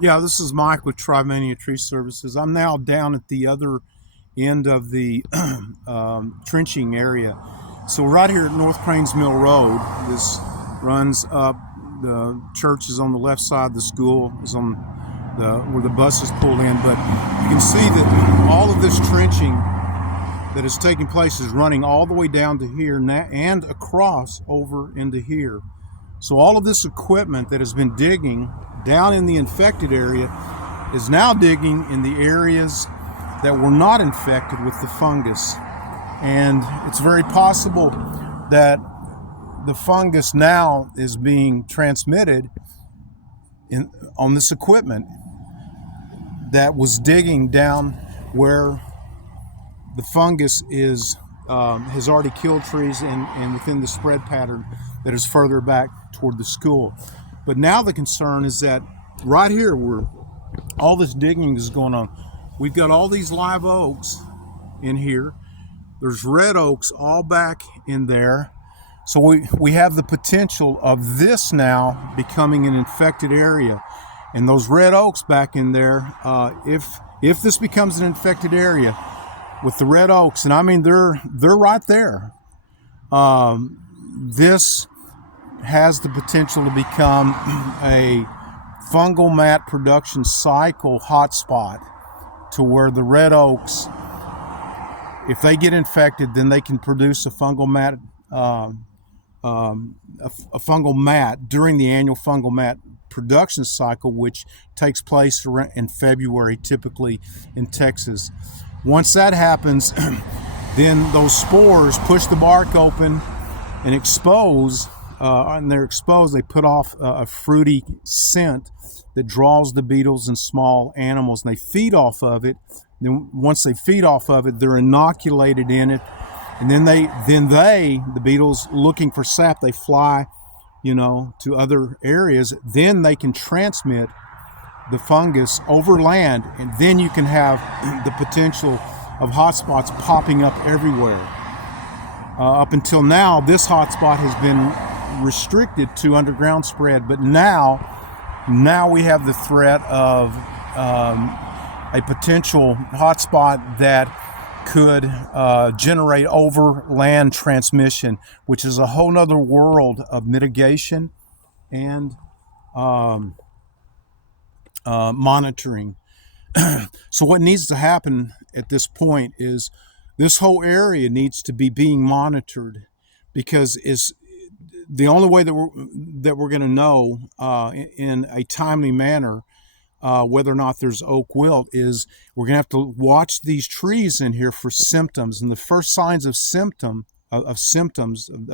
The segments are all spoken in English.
Yeah, this is Mike with Tribania Tree Services. I'm now down at the other end of the trenching area. So right here at North Cranes Mill Road, this runs up. The church is on the left side. The school is on where the bus is pulled in. But you can see that all of this trenching that is taking place is running all the way down to here and across over into here. So all of this equipment that has been digging down in the infected area is now digging in the areas that were not infected with the fungus. And it's very possible that the fungus now is being transmitted on this equipment that was digging down where the fungus has already killed trees and within the spread pattern that is further back toward the school. But now the concern is that right here where all this digging is going on, we've got all these live oaks in here. There's red oaks all back in there. So we have the potential of this now becoming an infected area. And those red oaks back in there, if this becomes an infected area with the red oaks, and I mean they're right there, this has the potential to become a fungal mat production cycle hotspot, to where the red oaks, if they get infected, then they can produce a fungal mat, a fungal mat during the annual fungal mat production cycle, which takes place in February, typically in Texas. Once that happens, then those spores push the bark open and expose. And they're exposed, they put off a fruity scent that draws the beetles and small animals, and they feed off of it. Then once they feed off of it, they're inoculated in it, and then the beetles, looking for sap, they fly, to other areas. Then they can transmit the fungus over land, and then you can have the potential of hotspots popping up everywhere. Up until now, this hotspot has been restricted to underground spread, but now we have the threat of a potential hotspot that could generate overland transmission, which is a whole nother world of mitigation and monitoring. So what needs to happen at this point is this whole area needs to be being monitored, because it's the only way that we're going to know in a timely manner whether or not there's oak wilt is we're going to have to watch these trees in here for symptoms. And the first signs of symptoms of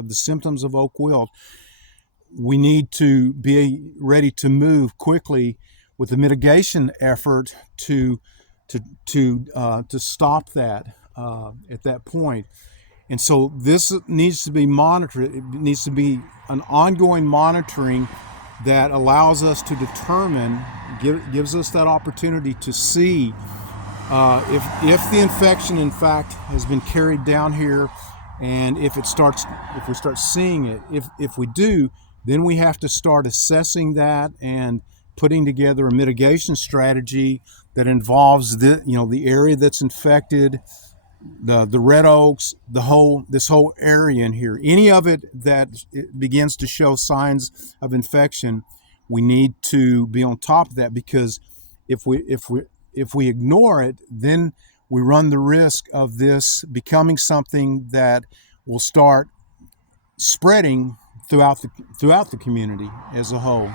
the symptoms of oak wilt, we need to be ready to move quickly with a mitigation effort to stop that at that point. And so this needs to be monitored. It needs to be an ongoing monitoring that allows us to determine, gives us that opportunity to see if the infection in fact has been carried down here, and if we start seeing it. If we do, then we have to start assessing that and putting together a mitigation strategy that involves the area that's infected, the red oaks, this whole area in here. Any of it that it begins to show signs of infection, we need to be on top of that, because if we ignore it, then we run the risk of this becoming something that will start spreading throughout the community as a whole.